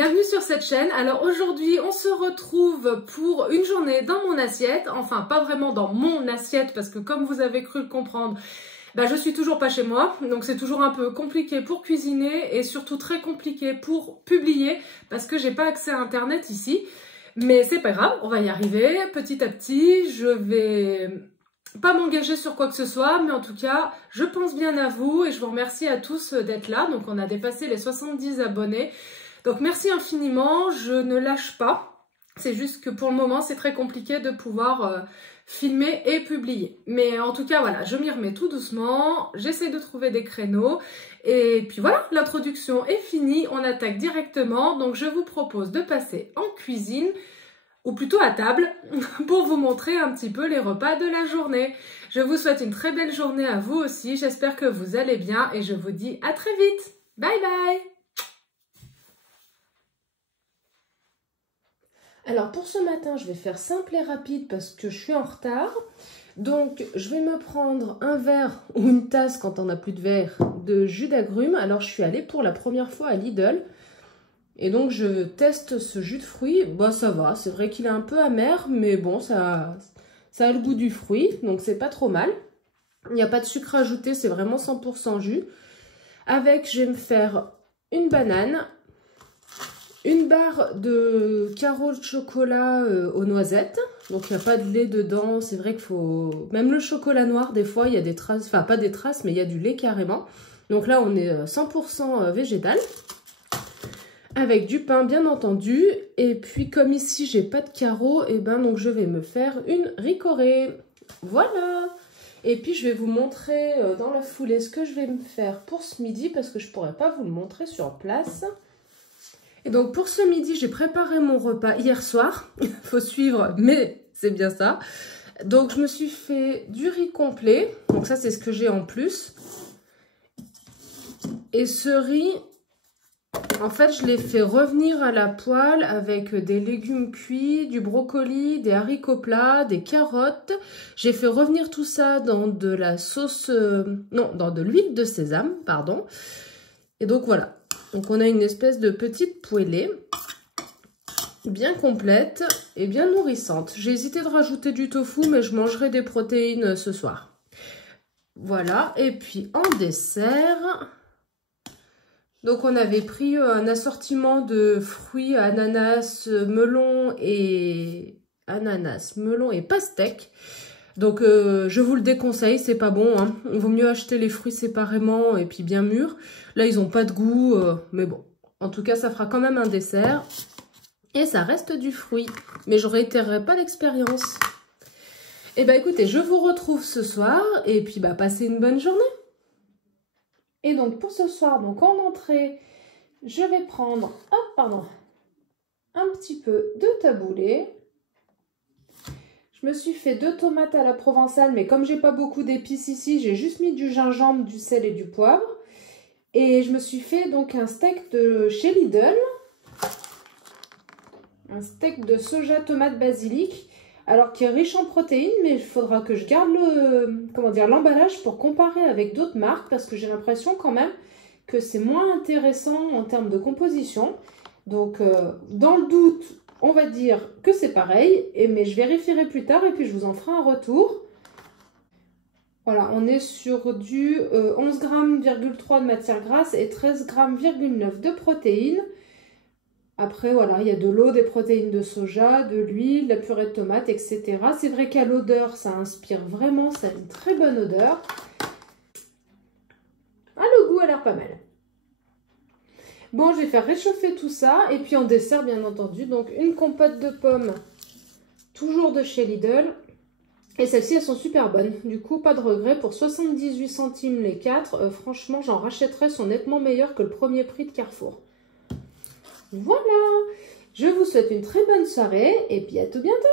bienvenue sur cette chaîne. Alors aujourd'hui on se retrouve pour une journée dans mon assiette, enfin pas vraiment dans mon assiette parce que comme vous avez cru le comprendre, je suis toujours pas chez moi, donc c'est toujours un peu compliqué pour cuisiner et surtout très compliqué pour publier parce que j'ai pas accès à internet ici. Mais c'est pas grave, on va y arriver petit à petit. Je vais pas m'engager sur quoi que ce soit, mais en tout cas, je pense bien à vous et je vous remercie à tous d'être là. Donc on a dépassé les 70 abonnés. Donc merci infiniment, je ne lâche pas. C'est juste que pour le moment, c'est très compliqué de pouvoir filmer et publier. Mais en tout cas, voilà, je m'y remets tout doucement. J'essaie de trouver des créneaux. Et puis voilà, l'introduction est finie. On attaque directement. Donc je vous propose de passer en cuisine, ou plutôt à table, pour vous montrer un petit peu les repas de la journée. Je vous souhaite une très belle journée à vous aussi. J'espère que vous allez bien et je vous dis à très vite. Bye bye! Alors pour ce matin, je vais faire simple et rapide parce que je suis en retard. Donc je vais me prendre un verre ou une tasse quand on n'a plus de verre de jus d'agrumes. Alors je suis allée pour la première fois à Lidl. Et donc je teste ce jus de fruits. Bah ça va, c'est vrai qu'il est un peu amer, mais bon, ça a le goût du fruit, donc c'est pas trop mal. Il n'y a pas de sucre ajouté, c'est vraiment 100% jus. Avec, je vais me faire une banane, une barre de carreaux de chocolat aux noisettes. Donc il n'y a pas de lait dedans, c'est vrai qu'il faut... Même le chocolat noir, des fois, il y a des traces, enfin pas des traces, mais il y a du lait carrément. Donc là, on est 100% végétal. Avec du pain bien entendu, et puis comme ici j'ai pas de carreaux, et donc je vais me faire une ricorée. Voilà. Et puis je vais vous montrer dans la foulée ce que je vais me faire pour ce midi, parce que je pourrais pas vous le montrer sur place. Et donc pour ce midi, j'ai préparé mon repas hier soir. Faut suivre, mais c'est bien ça. Donc je me suis fait du riz complet, donc ça c'est ce que j'ai en plus. Et ce riz... En fait, je l'ai fait revenir à la poêle avec des légumes cuits, du brocoli, des haricots plats, des carottes. J'ai fait revenir tout ça dans de la sauce... non, dans de l'huile de sésame, pardon. Et donc voilà. Donc on a une espèce de petite poêlée bien complète et bien nourrissante. J'ai hésité de rajouter du tofu, mais je mangerai des protéines ce soir. Voilà. Et puis en dessert... Donc on avait pris un assortiment de fruits, ananas, melon et pastèque. Donc je vous le déconseille, c'est pas bon, hein. Il vaut mieux acheter les fruits séparément et puis bien mûrs. Là ils ont pas de goût, mais bon. En tout cas ça fera quand même un dessert. Et ça reste du fruit. Mais je réitérerai pas l'expérience. Et écoutez, je vous retrouve ce soir et puis passez une bonne journée. Et donc pour ce soir, donc en entrée, je vais prendre un petit peu de taboulé. Je me suis fait 2 tomates à la provençale, mais comme j'ai pas beaucoup d'épices ici, j'ai juste mis du gingembre, du sel et du poivre. Et je me suis fait donc un steak de chez Lidl, un steak de soja tomate basilic. Alors qui est riche en protéines, mais il faudra que je garde l'emballage pour comparer avec d'autres marques parce que j'ai l'impression quand même que c'est moins intéressant en termes de composition. Donc dans le doute, on va dire que c'est pareil, mais je vérifierai plus tard et puis je vous en ferai un retour. Voilà, on est sur du 11,3 g de matière grasse et 13,9 g de protéines. Après, voilà, il y a de l'eau, des protéines de soja, de l'huile, de la purée de tomate, etc. C'est vrai qu'à l'odeur, ça inspire vraiment, ça a une très bonne odeur. Ah, le goût a l'air pas mal. Bon, je vais faire réchauffer tout ça. Et puis en dessert, bien entendu, donc une compote de pommes, toujours de chez Lidl. Et celles-ci, elles sont super bonnes. Du coup, pas de regret. Pour 78 centimes les 4, franchement, j'en rachèterais, sont nettement meilleures que le premier prix de Carrefour. Voilà, je vous souhaite une très bonne soirée et puis à tout bientôt.